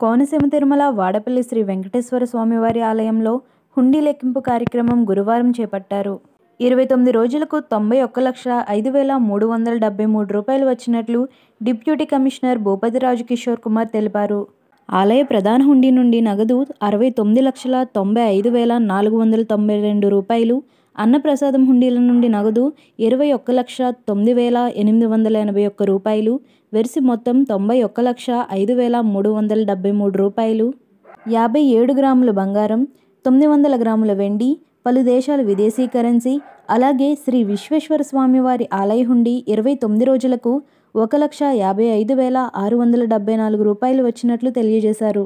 కోనసీమ తిరుమల వాడపల్లి శ్రీ వెంకటేశ్వర స్వామివారి ఆలయంలో హుండీ లెక్కింపు కార్యక్రమం గురువారం చేపట్టారు. 29 రోజులకు 91,05,373 రూపాయలు వచ్చినట్లు డిప్యూటీ కమిషనర్ భూపతిరాజు కిషోర్ కుమార్ తెలిపారు. ఆలయ ప్రధాన హుండీ నుండి నగదు 69,95,492 రూపాయలు, అన్నప్రసాదం హుండీల నుండి నగదు 21,09,881 రూపాయలు, వెర్సి మొత్తం 91,05,373 రూపాయలు, 57 గ్రాముల బంగారం, 900 గ్రాముల వెండి, పలు దేశాల విదేశీ కరెన్సీ, అలాగే శ్రీ విశ్వేశ్వర స్వామివారి ఆలయ హుండీ 29 రోజులకు 1,55,674 రూపాయలు వచ్చినట్లు తెలియజేశారు.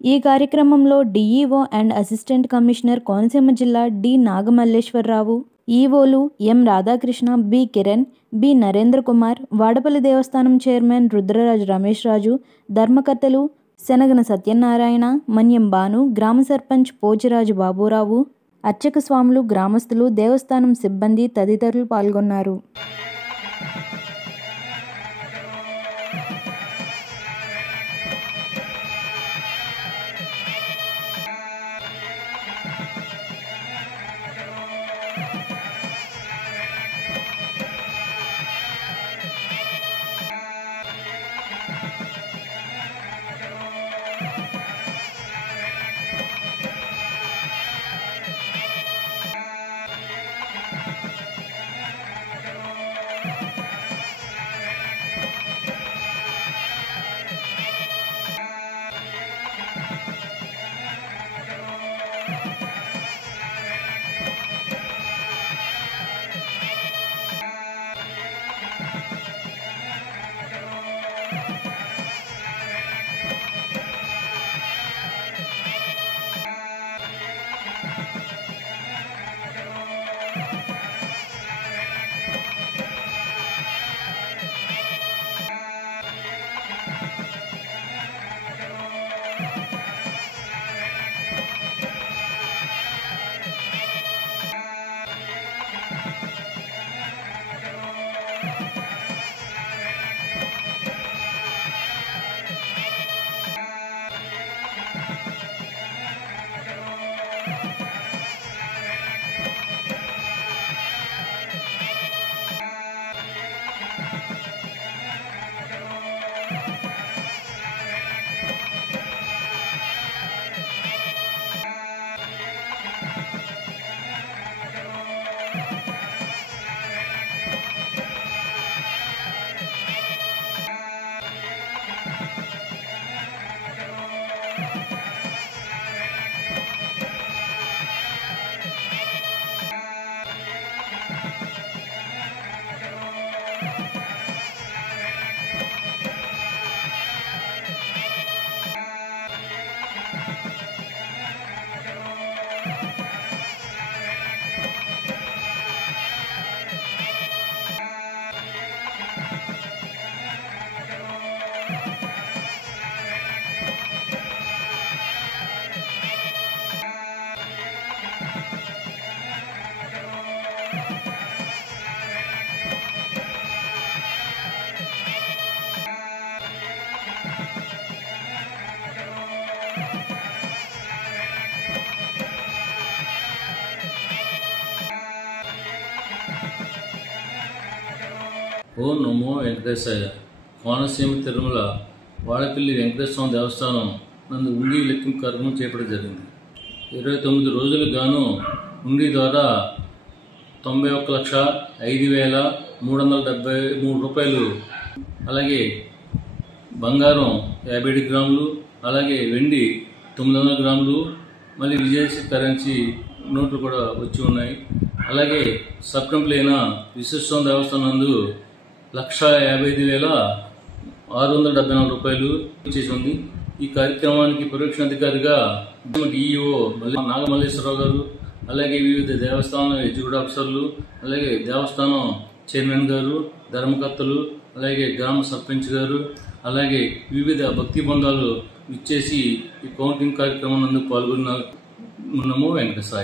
ఈ కార్యక్రమంలో DEO and assistant commissioner Konaseema జిల్లా డి నాగమల్లేశ్వరరావు, ఈఓలు ఎం రాధాకృష్ణ, బి కిరణ్, బి నరేంద్ర కుమార్, వాడపల్లి దేవస్థానం చైర్మన్ రుద్రరాజు రమేష్ రాజు, ధర్మకర్తలు శనగన సత్యనారాయణ, మన్యం భాను, గ్రామ సర్పంచ్ పోచిరాజు బాబురావు, అర్చక స్వాములు, గ్రామస్తులు, దేవస్థానం సిబ్బంది తదితరులు పాల్గొన్నారు. ఓం నమో వెంకటేశాయ. కోనసీమ తిరుమల వాడపల్లి వెంకటేశ్వర స్వామి దేవస్థానం నందు హుండీ లెక్కింపు కార్యక్రమం చేపట్టడం జరిగింది. 29 రోజులకు గాను హుండీ ద్వారా 91,05,373 రూపాయలు, అలాగే బంగారం 57 గ్రాములు, అలాగే వెండి 900 గ్రాములు, మళ్ళీ విదేశీ కరెన్సీ నోట్లు కూడా వచ్చి ఉన్నాయి. అలాగే సబ్ కంప్లీ అయిన విశ్వేశ్వర దేవస్థానం నందు 1,55,674 రూపాయలు చేసి ఉంది. ఈ కార్యక్రమానికి పర్యవేక్షణాధికారిగా డిఈఓ నాగమల్లేశ్వరరావు గారు, అలాగే వివిధ దేవస్థానం ఎగ్జిక్యూటివ్ ఆఫీసర్లు, అలాగే దేవస్థానం చైర్మన్ గారు, ధర్మకర్తలు, అలాగే గ్రామ సర్పంచ్ గారు, అలాగే వివిధ భక్తి బృందాలు ఇచ్చేసి ఈ కౌంటింగ్ కార్యక్రమం నందు పాల్గొన్నాము. వెంకటేశాయ.